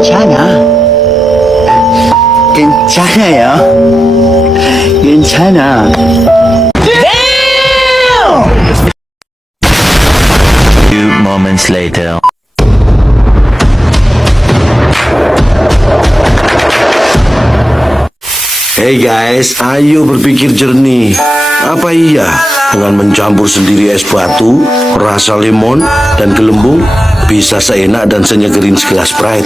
괜찮아. 괜찮아요. 괜찮아. Few moments later. Hey guys, ayo berpikir jernih. Apa iya dengan mencampur sendiri es batu, rasa lemon, dan gelembung bisa seenak dan senyegerin segelas Sprite?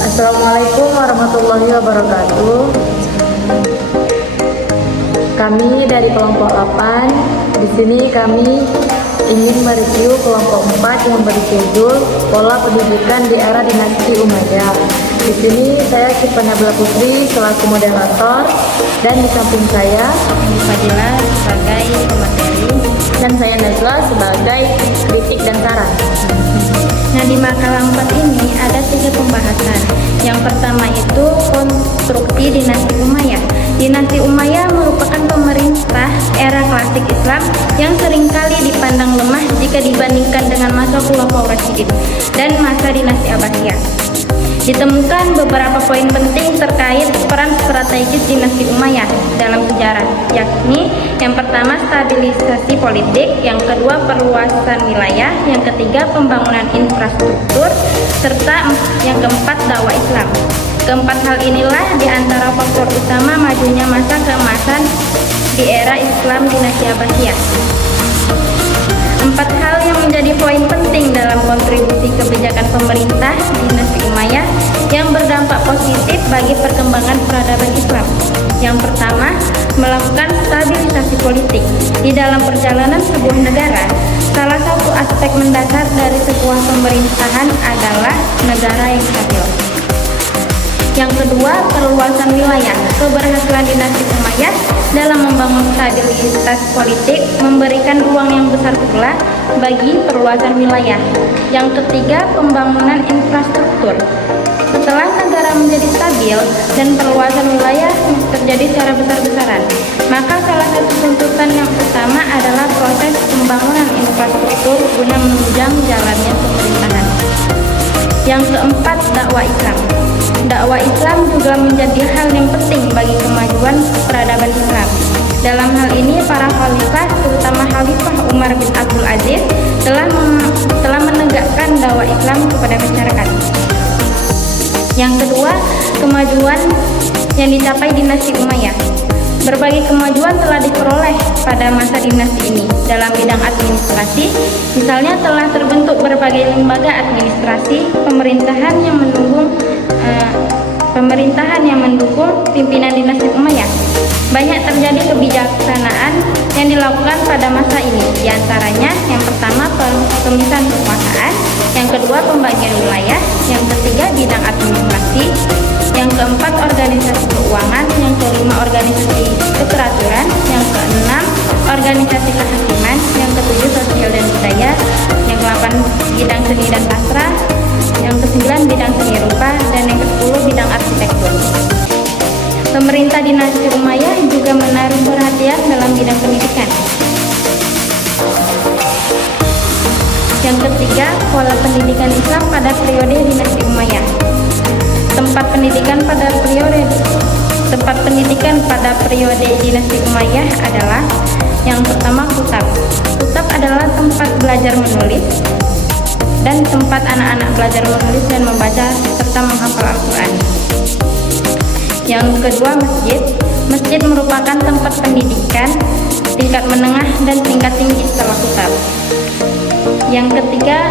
Assalamualaikum warahmatullahi wabarakatuh. Kami dari kelompok 8. Di sini kami ingin mereview kelompok 4 yang berjudul Pola Pendidikan di Era Dinasti Umayyah. Di sini saya Syifa Nabila Putri selaku moderator, dan di samping saya Fadila sebagai pemateri, dan saya Najla sebagai kritik dan saran. Nah, di makalah 4 ini ada 3 pembahasan. Yang pertama itu konstruksi dinasti Umayyah. Dinasti Umayyah merupakan pemerintah era klasik Islam yang seringkali dipandang lemah jika dibandingkan dengan masa Khulafaur Rasyidin dan masa dinasti Abbasiyah. Ditemukan beberapa poin penting terkait peran strategis dinasti Umayyah dalam sejarah, yakni yang pertama stabilisasi politik, yang kedua perluasan wilayah, yang ketiga pembangunan infrastruktur, serta yang keempat dakwah Islam. Keempat hal inilah diantara faktor utama majunya masa keemasan di era Islam dinasti Abbasiyah. 4 hal yang menjadi poin penting dalam kontribusi kebijakan pemerintah dinasti Umayyah yang berdampak positif bagi perkembangan peradaban Islam. Yang pertama, melakukan stabilisasi politik. Di dalam perjalanan sebuah negara, salah satu aspek mendasar dari sebuah pemerintahan adalah negara yang stabil. Yang kedua, perluasan wilayah. Keberhasilan dinasti Umayyah dalam membangun stabilitas politik memberikan ruang yang besar pula bagi perluasan wilayah. Yang ketiga, pembangunan infrastruktur. Setelah negara menjadi stabil dan perluasan wilayah terjadi secara besar-besaran, maka salah satu tuntutan yang utama adalah proses pembangunan infrastruktur guna menunjang jalannya pemerintahan. Yang keempat, dakwah Islam. Dakwah Islam juga menjadi hal yang penting bagi kemajuan peradaban Islam. Dalam hal ini, para khalifah, terutama Khalifah Umar bin Abdul Aziz, telah menegakkan dakwah Islam kepada masyarakat. Yang kedua, kemajuan yang dicapai dinasti Umayyah. Berbagai kemajuan telah diperoleh pada masa dinasti ini dalam bidang administrasi. Misalnya telah terbentuk berbagai lembaga administrasi pemerintahan yang mendukung pimpinan dinasti Umayyah. Banyak terjadi kebijaksanaan yang dilakukan pada masa ini. Di antaranya, yang pertama pemisahan kekuasaan, yang kedua pembagian wilayah, yang ketiga bidang administrasi, yang keempat organisasi keuangan, yang kelima organisasi keteraturan, yang keenam organisasi kehakiman, yang ketujuh sosial dan budaya, yang ke-8 bidang seni dan sastra, yang ke-9 bidang seni rupa, dan yang ke-10 bidang arsitektur. Pemerintah dinasti Umayyah juga menaruh perhatian dalam bidang pendidikan. Yang ketiga, pola pendidikan Islam pada periode dinasti Umayyah. Tempat pendidikan pada periode dinasti Umayyah adalah yang pertama kutab. Kutab adalah tempat belajar menulis dan tempat anak-anak belajar menulis dan membaca serta menghafal Al-Quran. Yang kedua, masjid. Masjid merupakan tempat pendidikan tingkat menengah dan tingkat tinggi setelah kutab. Yang ketiga,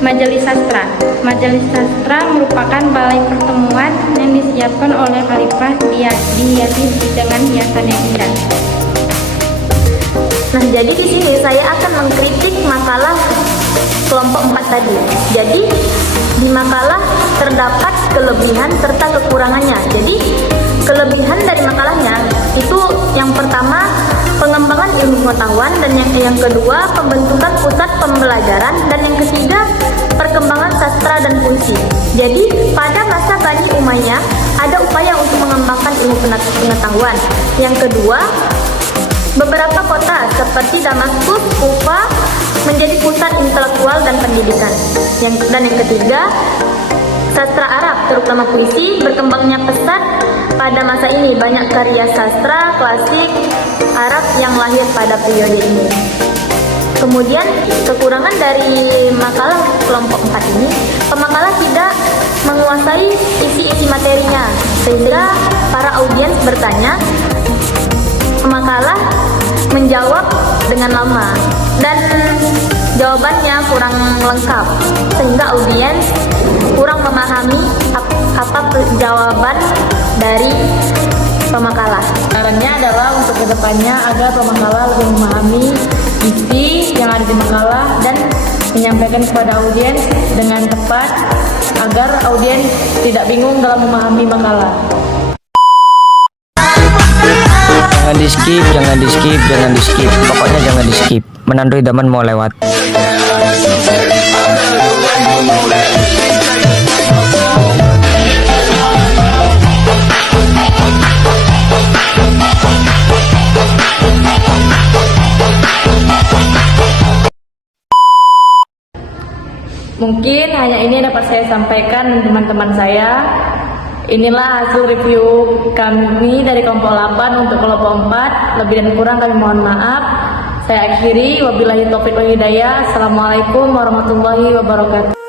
majelis sastra. Majelis sastra merupakan balai pertemuan yang disiapkan oleh khalifah, dihiasi dengan hiasan yang indah. Nah, jadi di sini saya akan mengkritik makalah kelompok 4 tadi. Jadi di makalah terdapat kelebihan serta kekurangannya. Jadi kelebihan dari makalahnya itu yang pertama pengembangan ilmu pengetahuan, dan yang kedua pembentukan pusat pembelajaran, dan yang ketiga perkembangan sastra dan puisi. Jadi pada masa Bani Umayyah ada upaya untuk mengembangkan ilmu pengetahuan. Yang kedua Beberapa kota seperti Damaskus, Kufa menjadi pusat intelektual dan pendidikan. Dan yang ketiga, sastra Arab, terutama puisi, berkembangnya pesat pada masa ini. Banyak karya sastra klasik Arab yang lahir pada periode ini. Kemudian, kekurangan dari makalah kelompok 4 ini, pemakalah tidak menguasai isi-isi materinya, sehingga para audiens bertanya, pemakalah menjawab dengan lama, dan jawabannya kurang lengkap, sehingga audiens kurang memahami apa jawaban dari pemakalah. Sarannya adalah untuk kedepannya agar pemakalah lebih memahami isi yang ada di makalah dan menyampaikan kepada audiens dengan tepat agar audiens tidak bingung dalam memahami makalah. Jangan di skip, pokoknya jangan di skip. Menandui zaman mau lewat. Mungkin hanya ini dapat saya sampaikan teman-teman saya. Inilah hasil review kami dari kelompok 8 untuk kelompok 4. Lebih dan kurang kami mohon maaf. Saya akhiri, wabillahi taufiq wal hidayah. Assalamualaikum warahmatullahi wabarakatuh.